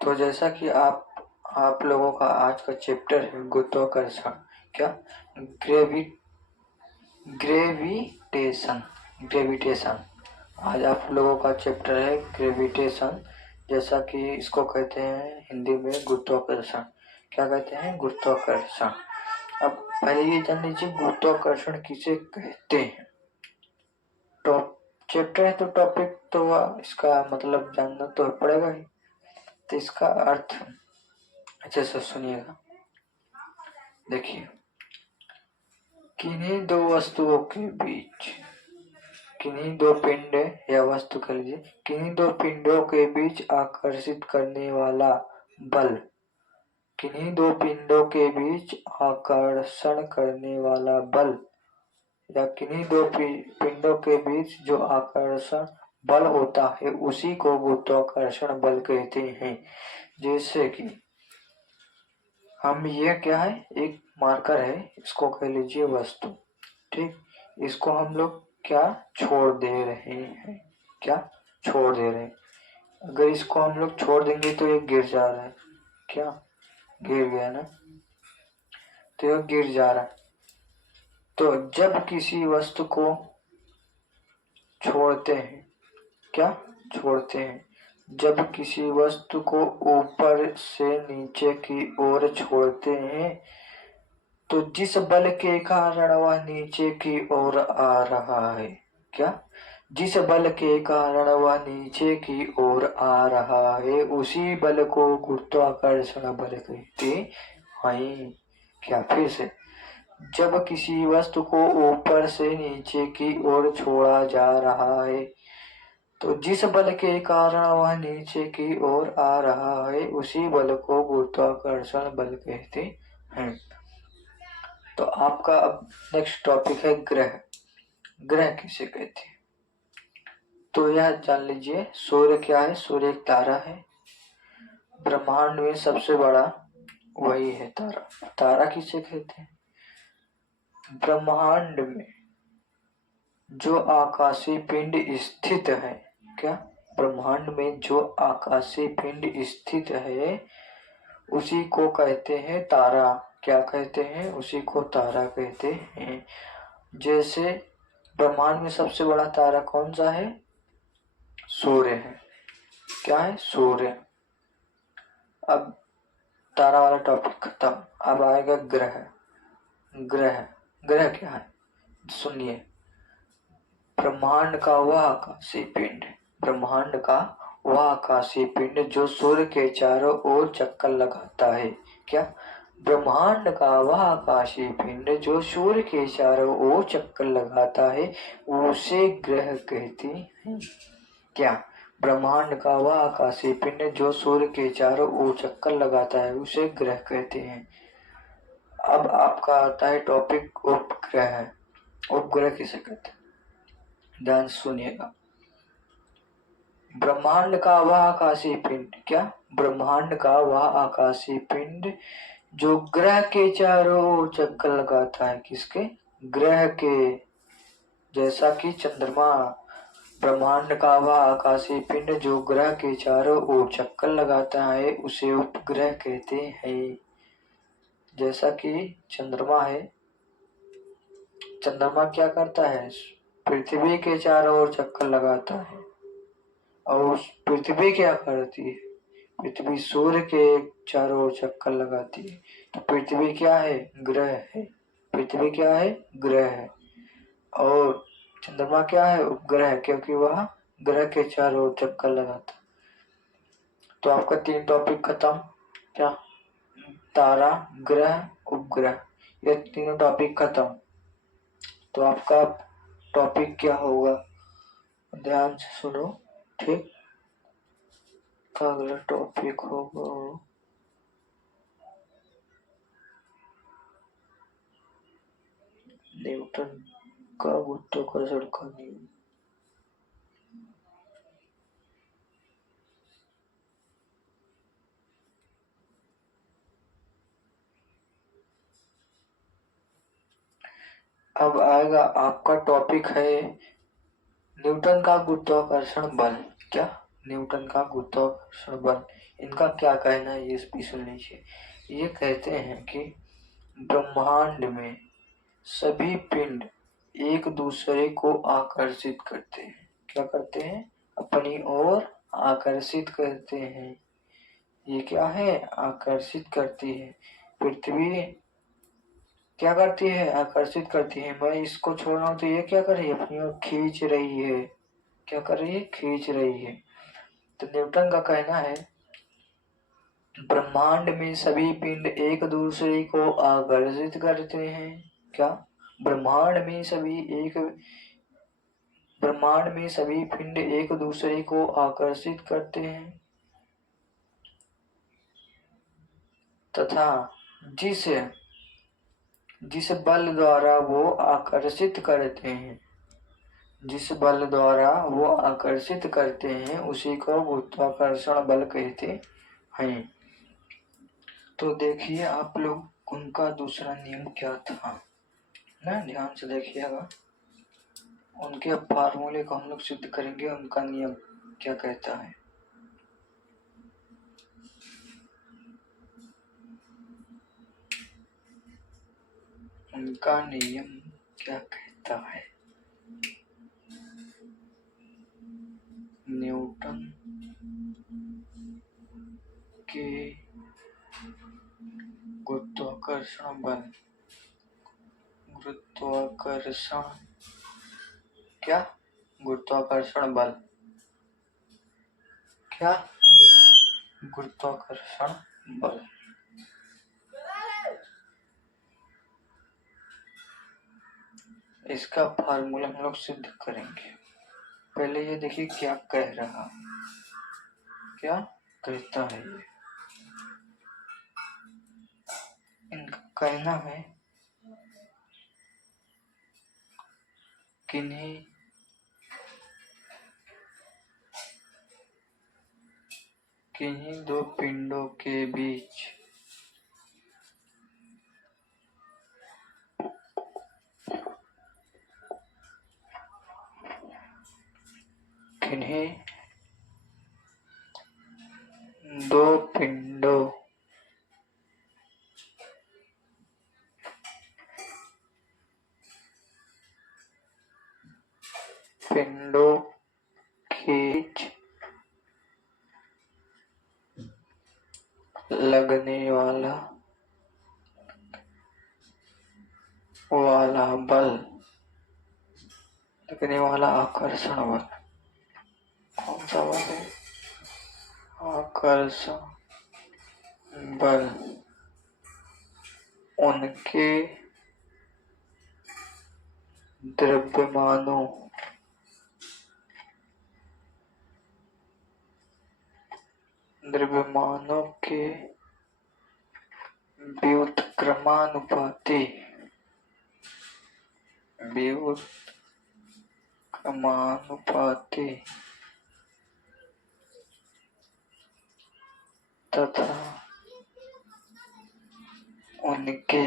तो जैसा कि आप लोगों का आज का चैप्टर है गुरुत्वाकर्षण, क्या ग्रेविटेशन ग्रेविटेशन आज आप लोगों का चैप्टर है ग्रेविटेशन, जैसा कि इसको कहते हैं हिंदी में गुरुत्वाकर्षण। क्या कहते हैं? गुरुत्वाकर्षण। अब पहले ये जान लीजिए गुरुत्वाकर्षण किसे कहते हैं। टॉप चैप्टर है तो टॉपिक तो इसका मतलब जानना तो पड़ेगा ही। तो इसका अर्थ अच्छे से सुनिएगा। देखिए, किन्हीं दो वस्तुओं के बीच, किन्हीं दो पिंड या वस्तु कह लीजिए, किन्हीं दो पिंडों के बीच आकर्षित करने वाला बल, किन्हीं दो पिंडों के बीच आकर्षण करने वाला बल या किन्हीं दो पिंडों के बीच जो आकर्षण बल होता है उसी को गुरुत्वाकर्षण बल कहते हैं। जैसे कि हम ये क्या है, एक मार्कर है, इसको कह लीजिए वस्तु, ठीक। इसको हम लोग क्या छोड़ दे रहे हैं, क्या छोड़ दे रहे हैं। अगर इसको हम लोग छोड़ देंगे तो ये गिर जा रहा है, क्या गिर गया ना, तो ये गिर जा रहा है। तो जब किसी वस्तु को छोड़ते हैं, क्या छोड़ते हैं, जब किसी वस्तु को ऊपर से नीचे की ओर छोड़ते हैं तो जिस बल के कारण वह नीचे की ओर आ रहा है, क्या जिस बल के कारण वह नीचे की ओर आ रहा है उसी बल को गुरुत्वाकर्षण बल कहते हैं। क्या फिर से, जब किसी वस्तु को ऊपर से नीचे की ओर छोड़ा जा रहा है तो जिस बल के कारण वह नीचे की ओर आ रहा है उसी बल को गुरुत्वाकर्षण बल कहते हैं। तो आपका अब नेक्स्ट टॉपिक है ग्रह। ग्रह किसे कहते हैं? तो यह जान लीजिए, सूर्य क्या है? सूर्य एक तारा है। ब्रह्मांड में सबसे बड़ा वही है तारा। तारा किसे कहते हैं? ब्रह्मांड में जो आकाशीय पिंड स्थित है, क्या ब्रह्मांड में जो आकाशीय पिंड स्थित है उसी को कहते हैं तारा। क्या कहते हैं? उसी को तारा कहते हैं। जैसे ब्रह्मांड में सबसे बड़ा तारा कौन सा है? सूर्य है। क्या है? सूर्य। अब तारा वाला टॉपिक खत्म। अब आएगा ग्रह। ग्रह ग्रह क्या है? सुनिए, ब्रह्मांड का वह आकाशीय पिंड, ब्रह्मांड का वह आकाशीय पिंड जो सूर्य के चारों ओर चक्कर लगाता है। क्या? ब्रह्मांड का वह आकाशीय पिंड जो सूर्य के चारों ओर चक्कर लगाता है उसे ग्रह कहते हैं। क्या? ब्रह्मांड का वह आकाशीय पिंड जो सूर्य के चारों ओर चक्कर लगाता है उसे ग्रह कहते हैं। अब आपका आता है टॉपिक उपग्रह। उपग्रह किसे कहते हैं? ध्यान सुनिएगा। ब्रह्मांड का वह आकाशीय पिंड, क्या ब्रह्मांड का वह आकाशीय पिंड जो ग्रह के चारों ओर चक्कर लगाता है। किसके? ग्रह के। जैसा कि चंद्रमा, ब्रह्मांड का वह आकाशीय पिंड जो ग्रह के चारों ओर चक्कर लगाता है उसे उपग्रह कहते हैं। जैसा कि चंद्रमा है, चंद्रमा क्या करता है? पृथ्वी के चारों ओर चक्कर लगाता है। और पृथ्वी क्या करती है? पृथ्वी सूर्य के चारों ओर चक्कर लगाती है। तो पृथ्वी क्या है? ग्रह है। पृथ्वी क्या है? ग्रह है। और चंद्रमा क्या है? उपग्रह है, क्योंकि वह ग्रह के चारों ओर चक्कर लगाता। तो आपका 3 टॉपिक खत्म। क्या? तारा, ग्रह, उपग्रह, ये तीनों टॉपिक खत्म। तो आपका टॉपिक क्या होगा? ध्यान से सुनो, ठीक। का अगला टॉपिक होगा न्यूटन का गुरुत्वाकर्षण का नियम। अब आएगा आपका टॉपिक है न्यूटन का गुरुत्वाकर्षण बल। क्या? न्यूटन का गुरुत्वाकर्षण बल। इनका क्या कहना है ये भी सुन लीजिए। ये कहते हैं कि ब्रह्मांड में सभी पिंड एक दूसरे को आकर्षित करते हैं। क्या करते हैं? अपनी ओर आकर्षित करते हैं। ये क्या है? आकर्षित करती है। पृथ्वी क्या करती है? आकर्षित करती है। मैं इसको छोड़ रहा हूँ तो ये क्या कर रही है? अपनी ओर खींच रही है। क्या कर रही है? खींच रही है। तो न्यूटन का कहना है ब्रह्मांड में सभी पिंड एक दूसरे को आकर्षित करते हैं। क्या? ब्रह्मांड में सभी पिंड एक दूसरे को आकर्षित करते हैं तथा जिस बल द्वारा वो आकर्षित करते हैं उसी को गुरुत्वाकर्षण बल कहते हैं। तो देखिए आप लोग उनका दूसरा नियम क्या था ना, ध्यान से देखिएगा। उनके फार्मूले को हम लोग सिद्ध करेंगे, उनका नियम क्या कहता है। उनका नियम क्या कहता है? न्यूटन के गुरुत्वाकर्षण बल क्या? गुरुत्वाकर्षण बल। इसका फार्मूला हम लोग सिद्ध करेंगे। पहले ये देखिए क्या कह रहा है, क्या कहता है ये। इनका कहना है किन्हीं दो पिंडों के बीच पिंडों के बीच लगने वाला आकर्षण बल। कौन सा बल है? आकर्षण बल उनके द्रव्यमानों के व्युत्क्रमानुपाती तथा उनके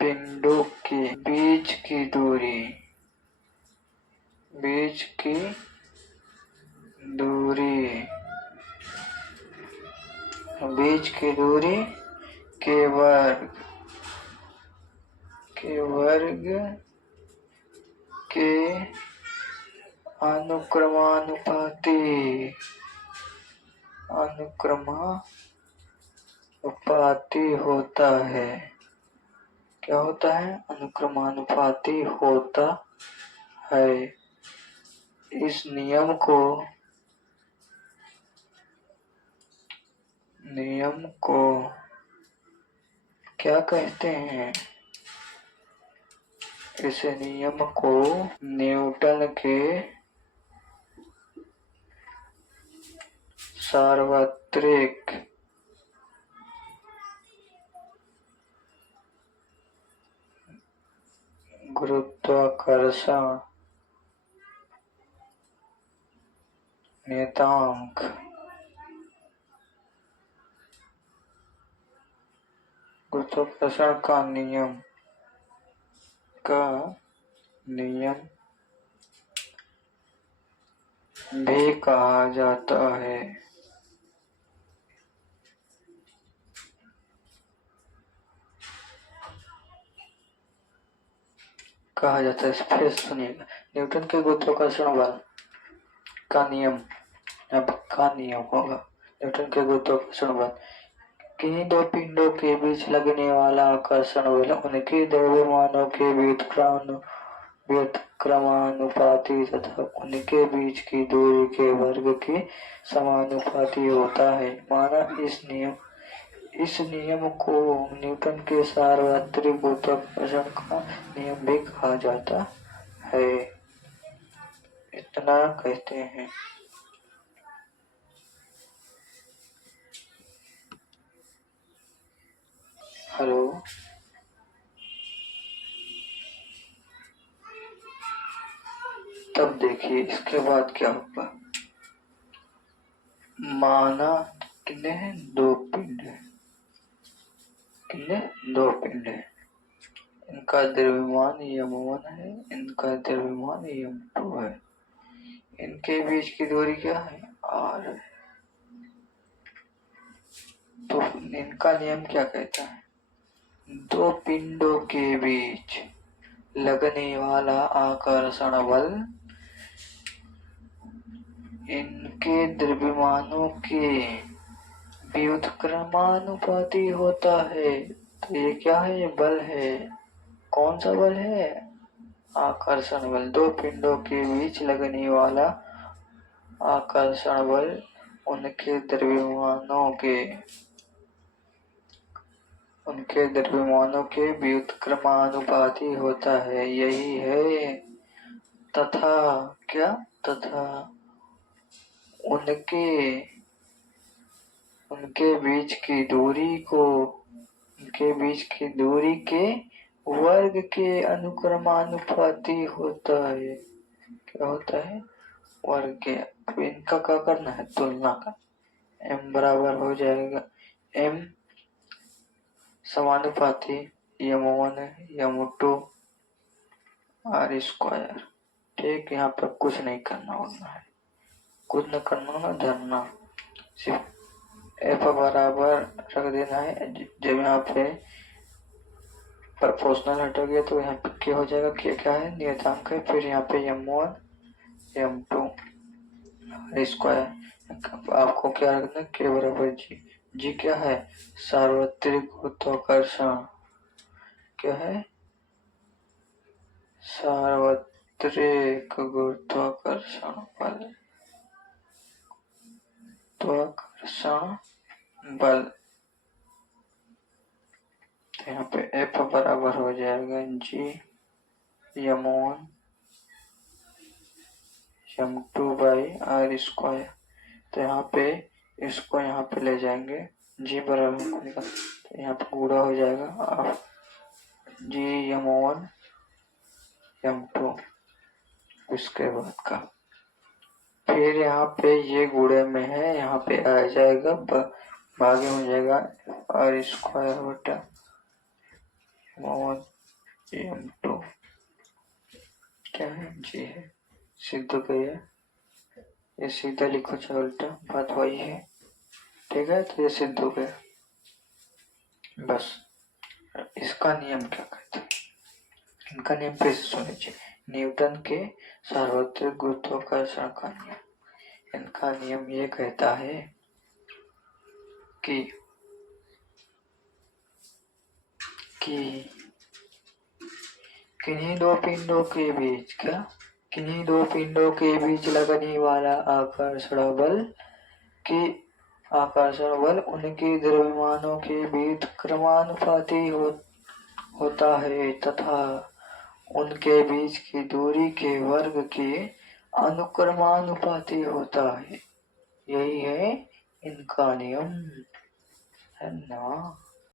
पिंडों के बीच की दूरी के वर्ग के अनुक्रमानुपाती होता है। क्या होता है? अनुक्रमानुपाती होता है। इस नियम को क्या कहते हैं? इस नियम को न्यूटन के सार्वत्रिक गुरुत्वाकर्षण नियतांक गुरुत्वाकर्षण का नियम भी कहा जाता है। कहा जाता है, फिर सुनिएगा। न्यूटन के गुरुत्वाकर्षण बल का नियम, अब का नियम होगा न्यूटन के गुरुत्वाकर्षण बल। किन्हीं दो पिंडों के बीच लगने वाला आकर्षण बल उनके द्रव्यमानों के व्युत्क्रमानुपाती तथा उनके बीच की दूरी के वर्ग के समानुपाती होता है। माना इस नियम को न्यूटन के सार्वत्रिक गुरुत्वाकर्षण का नियम भी कहा जाता है। इतना कहते हैं। हेलो, तब देखिए इसके बाद क्या होगा। माना कितने हैं, दो पिंड है, कितने, दो पिंड है, इनका द्रव्यमान m1 है, इनका द्रव्यमान m2 है, इनके बीच की दूरी क्या है, r। तो इनका नियम क्या कहता है, दो पिंडों के बीच लगने वाला आकर्षण बल इनके द्रव्यमानों के व्युत्क्रमानुपाती होता है। तो ये क्या है, ये बल है, कौन सा बल है, आकर्षण बल। दो पिंडों के बीच लगने वाला आकर्षण बल उनके द्रव्यमानों के व्युत्क्रमानुपाती होता है। यही है तथा क्या, तथा उनके बीच की दूरी के वर्ग के अनुक्रमानुपाती होता है। क्या होता है, वर्ग के। अब इनका क्या करना है, तुलना का। m बराबर हो जाएगा, m समानुपाती m1 m2 r स्क्वायर। ठीक, यहाँ पर कुछ नहीं करना होना है, कुछ न करना होना, धरना, सिर्फ f बराबर रख देना है। जब यहाँ पे प्रोपोर्शनल हटोगे तो यहाँ पे क्या हो जाएगा, क्या है, नियतांक है, फिर यहाँ पे m1 m2 स्क्वायर। आपको क्या रखना है, k बराबर g। g क्या है, सार्वत्रिक गुरुत्वाकर्षण, क्या है, सार्वत्रिक गुरुत्वाकर्षण बल, बल। तो यहाँ पे F बराबर हो जाएगा G m1 m2 by r square. तो यहाँ पे इसको यहाँ पे ले जाएंगे, G बराबर, तो यहाँ पे गुणा हो जाएगा आप G m1 m2। इसके बाद का फिर यहाँ पे ये गुणे में है, यहाँ पे आ जाएगा, भागे हो जाएगा r स्क्वायर बटा m2, क्या है, G है, सिद्ध गया। ये सीधा लिखो चाहे उल्टा, बात वही है। ठीक है, तो ये सिद्ध हो गया। बस, इसका नियम क्या कहते हैं, इनका नियम फिर से सुन लीजिए। न्यूटन के सार्वत्रिक गुरुत्वाकर्षण का नियम, इनका नियम ये कहता है कि किन्हीं दो पिंडों के बीच, क्या, किन्हीं दो पिंडों के बीच लगने वाला आकर्षण बल उनके द्रव्यमानों के व्युत्क्रमानुपाती होता है तथा उनके बीच की दूरी के वर्ग के अनुक्रमानुपाती होता है। यही है इनका नियम, है ना।